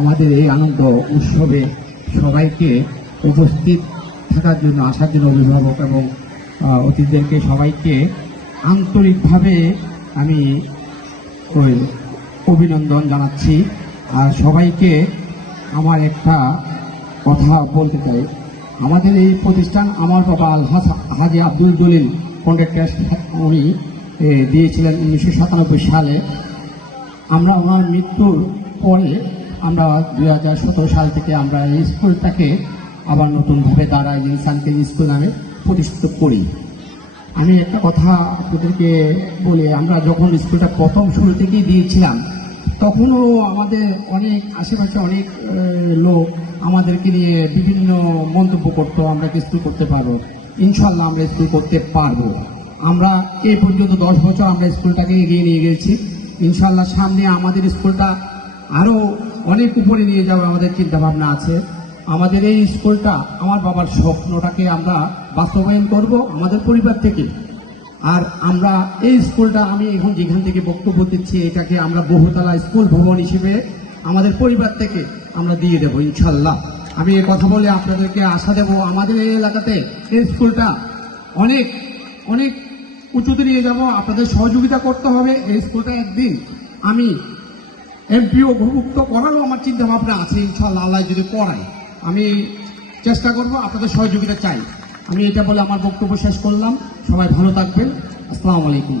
আমাদের এই আনন্দ উৎসবে সবাইকে উপস্থিত থাকার জন্য আসার জন্য অভিভাবক এবং অতিথিদেরকে সবাইকে আন্তরিকভাবে আমি অভিনন্দন জানাচ্ছি। আর সবাইকে আমার একটা কথা বলতে চাই, আমাদের এই প্রতিষ্ঠান আমার বাবা হাজি আব্দুল জলিল কন্ট্রাক্টর উনি দিয়েছিলেন 1997 সালে। আমরা ওনার মৃত্যুর পরে আমরা 2017 সাল থেকে আমরা এই স্কুলটাকে আবার নতুনভাবে দাঁড়ায় ইনসানকেজ স্কুল নামে প্রতিষ্ঠিত করি। আমি একটা কথা আপনাদেরকে বলি, আমরা যখন স্কুলটা প্রথম শুরু থেকেই দিয়েছিলাম তখনও আমাদের অনেক আশেপাশে অনেক লোক আমাদেরকে নিয়ে বিভিন্ন মন্তব্য করতো, আমরা কি স্কুল করতে পারবো। ইনশাল্লাহ আমরা স্কুল করতে পারবো। আমরা এই পর্যন্ত 10 বছর আমরা স্কুলটাকে এগিয়ে নিয়ে গেছি। ইনশাল্লাহ সামনে আমাদের স্কুলটা আরও অনেক উপরে নিয়ে যাওয়ার আমাদের চিন্তাভাবনা আছে। আমাদের এই স্কুলটা আমার বাবার স্বপ্নটাকে আমরা বাস্তবায়ন করব আমাদের পরিবার থেকে। আর আমরা এই স্কুলটা আমি এখন যেখান থেকে বক্তব্য দিচ্ছি এটাকে আমরা বহুতলা স্কুল ভবন হিসেবে আমাদের পরিবার থেকে আমরা দিয়ে দেবো ইনশাল্লাহ। আমি এই কথা বলে আপনাদেরকে আশা দেব আমাদের এই এলাকাতে এই স্কুলটা অনেক অনেক উঁচুতে নিয়ে যাব। আপনাদের সহযোগিতা করতে হবে। এই স্কুলটা একদিন আমি এমপিও অভিভুক্ত করারও আমার চিন্তা ভাবনা আছে ইনশাল্লাহ। আল্লাহ যদি করায় আমি চেষ্টা করব, আপনাদের সহযোগিতা চাই। আমি এটা বলে আমার বক্তব্য শেষ করলাম। সবাই ভালো থাকবেন। আসসালামু আলাইকুম।